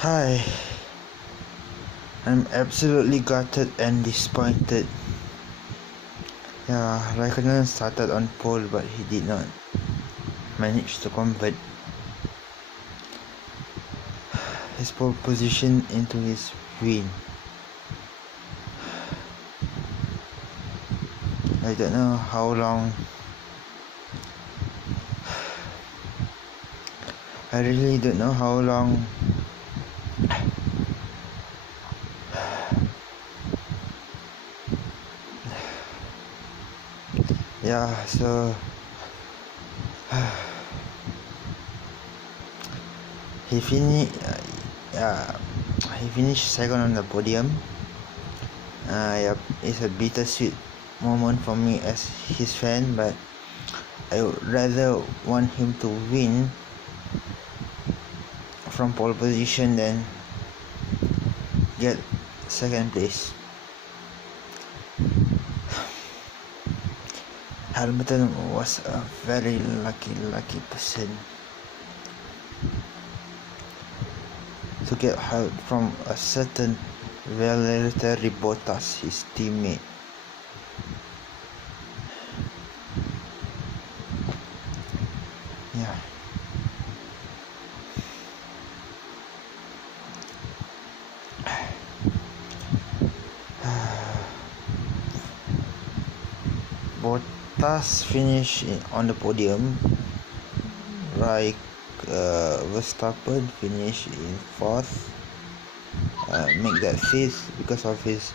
Hi, I'm absolutely gutted and disappointed. Yeah, Raikkonen started on pole but he did not manage to convert his pole position into his win. I don't know how long. I really don't know how long yeah, so he finished he finished second on the podium. Yep, it's a bittersweet moment for me as his fan, but I would rather want him to win from pole position than get second place. Hamilton was a very lucky person to get help from a certain Valtteri Bottas, his teammate. Yeah. Bottas finished on the podium. Verstappen finished in fourth. Make that fifth because of his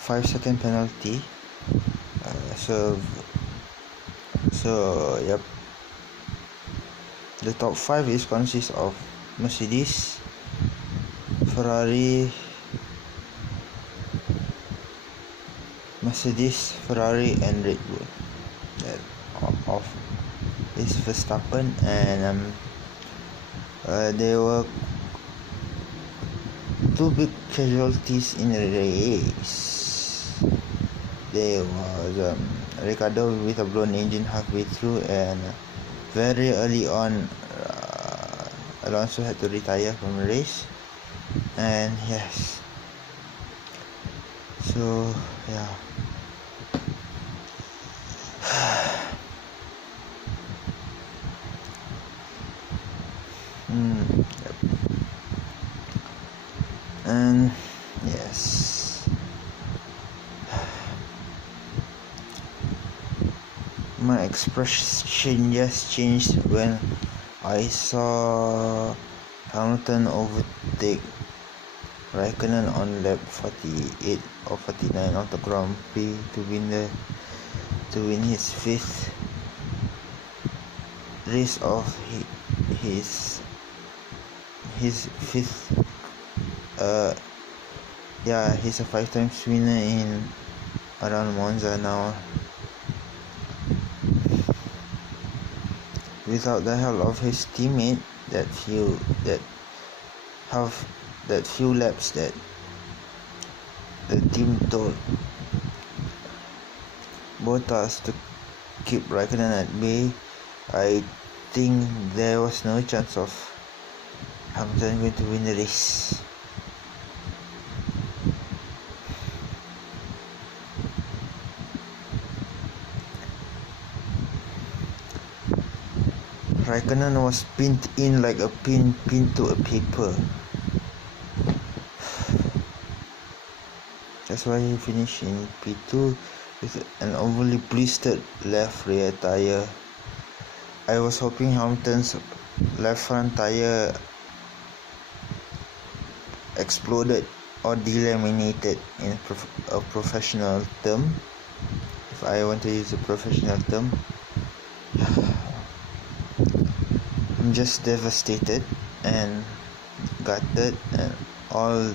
5-second penalty. So yep. The top 5 is consists of Mercedes, Ferrari, and Red Bull. That of is Verstappen, and there were two big casualties in the race. There was Ricardo with a blown engine halfway through, and very early on Alonso had to retire from the race. And yes, so yeah. Yep. And yes, my expression just changed when I saw Hamilton overtake Raikkonen on lap 48 or 49 of the Grand Prix to win his fifth race of his fifth. He's a 5 times winner in around Monza now. Without the help of his teammate, that few laps that the team told Bottas to keep Raikkonen at bay, I think there was no chance of Hamilton going to win the race. Raikkonen was pinned in like a pin to a paper. That's why he finished in P2 with an overly blistered left rear tire. I was hoping Hamilton's left front tire exploded or delaminated in a professional term, if I want to use a professional term. I'm just devastated and gutted, and all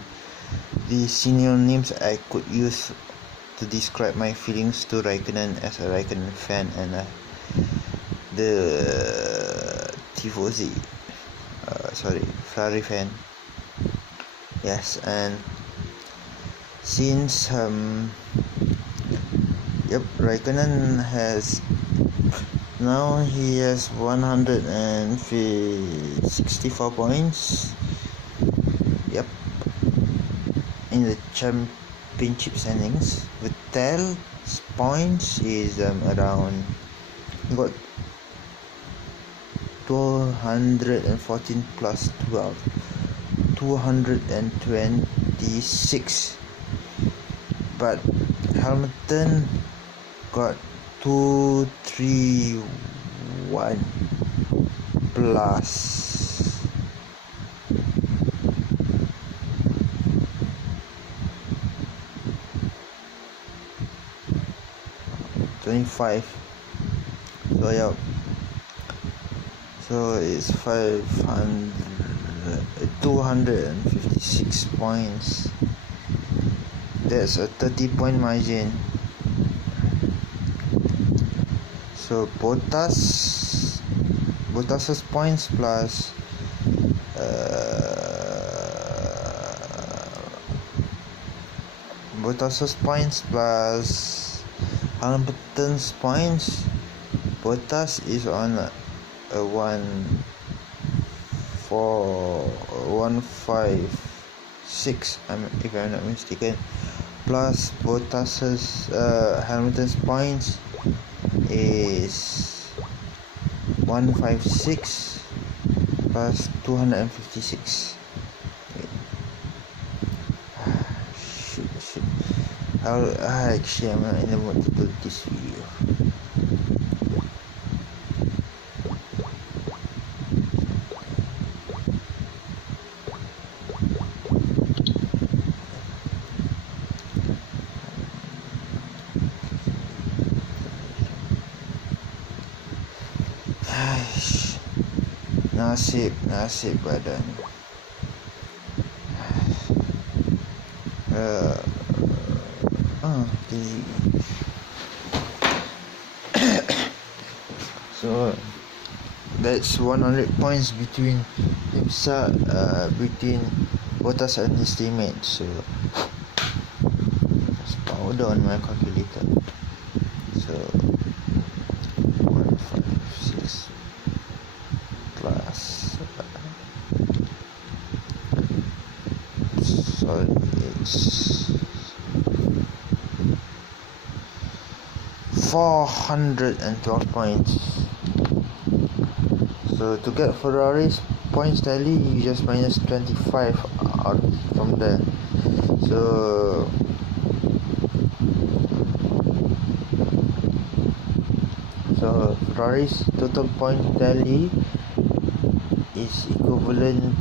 the synonyms I could use to describe my feelings to Raikkonen as a Raikkonen fan and the Tifosi, Ferrari fan. Yes, and since Raikkonen has 164 points Yep. In the championship standings, Vettel's points is around, got 214 plus 12, 226. But Hamilton got 231 plus 25. So yeah, so it's 256 points. That's a 30-point margin. So Bottas's points plus Hamilton's points. Bottas is on a 156, if I'm not mistaken. Plus Bottas's Hamilton's points is 156 plus 256. Shoot. Actually, I'm not in the mood to do this video. Nasib badan. Okay. So that's 100 points between between Bottas and his teammates. So just powder on my calculator. So 156 plus it's 412 points. So to get Ferrari's points tally, you just minus 25 out from there. So Ferrari's total point tally is equivalent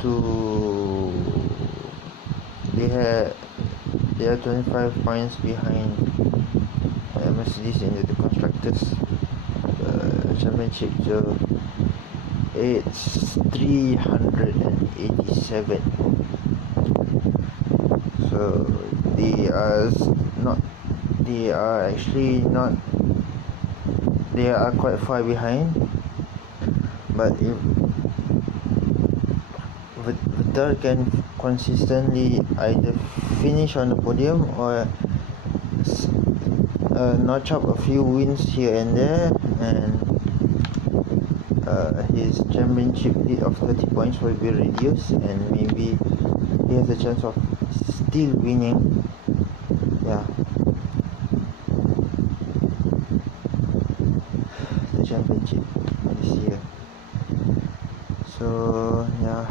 to they are 25 points behind Mercedes in the constructors championship. So it's 387. So they are quite far behind. But if Vettel can consistently either finish on the podium or notch up a few wins here and there, and his championship lead of 30 points will be reduced, and maybe he has a chance of still winning. Yeah, the championship this year. So yeah,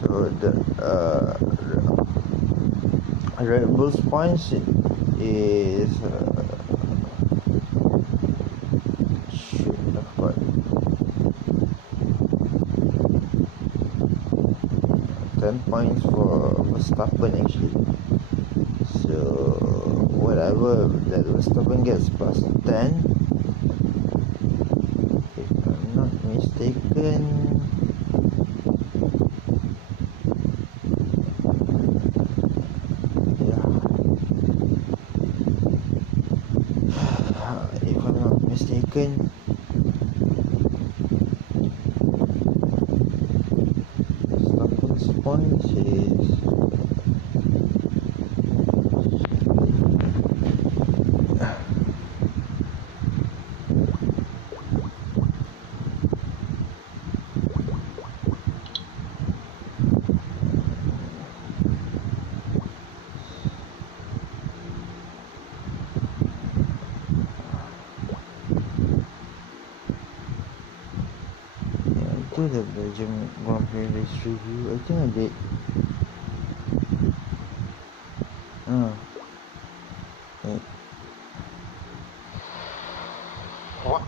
so the Red Bull's points is should have got 10 points for Verstappen actually. So whatever that Verstappen gets plus 10, if I'm not mistaken. Verstappen's points is to the Belgium Grand Prix race review? I think I did. Wait. What?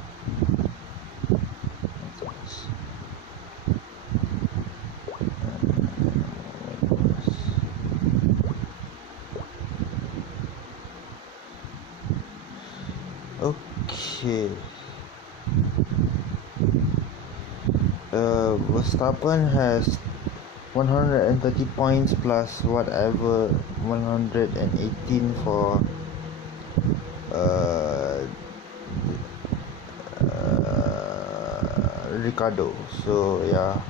Okay. Verstappen has 130 points plus whatever 118 for Ricardo. So yeah.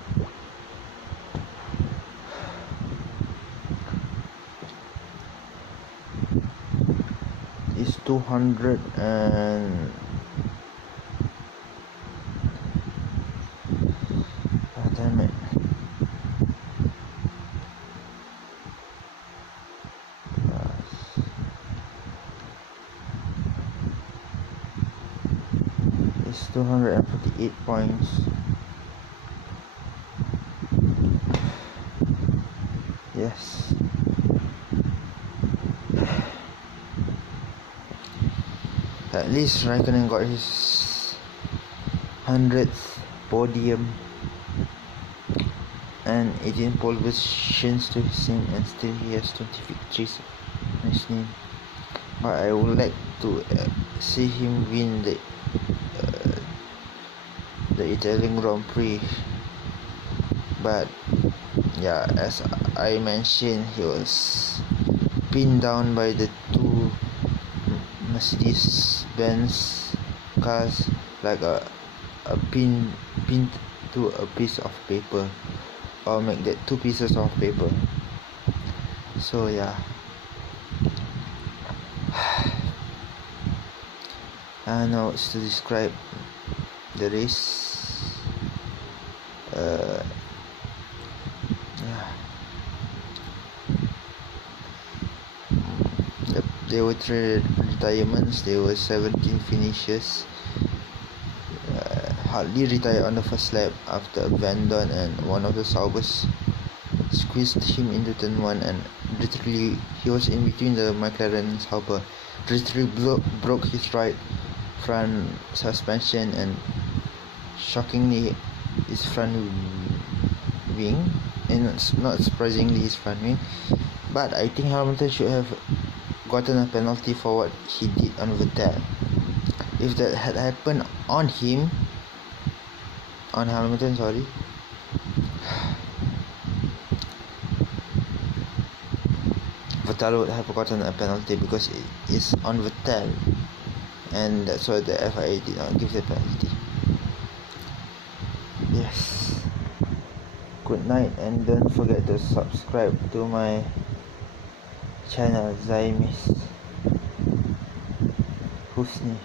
It's 200 and damn it. It's 248 points. Yes. At least Raikkonen got his 100th podium and 18 pole positions to his name, and still he has 20 victories on his name. But I would like to see him win the Italian Grand Prix. But yeah, as I mentioned, he was pinned down by the two Mercedes-Benz cars like a pin to a piece of paper, or make that two pieces of paper. So yeah, and now it's to describe the race. There were 3 retirements, there were 17 finishes. Hartley retired on the first lap after abandon, and one of the Saubers squeezed him into turn 1, and literally he was in between the McLaren Sauber. Literally broke his right front suspension, and shockingly his front wing, and not surprisingly his front wing. But I think Hamilton should have gotten a penalty for what he did on Vettel. If that had happened on Hamilton, Vettel would have gotten a penalty because it is on Vettel, and that's why the FIA did not give the penalty. Yes. Good night, and don't forget to subscribe to my channel Zaimis Husni.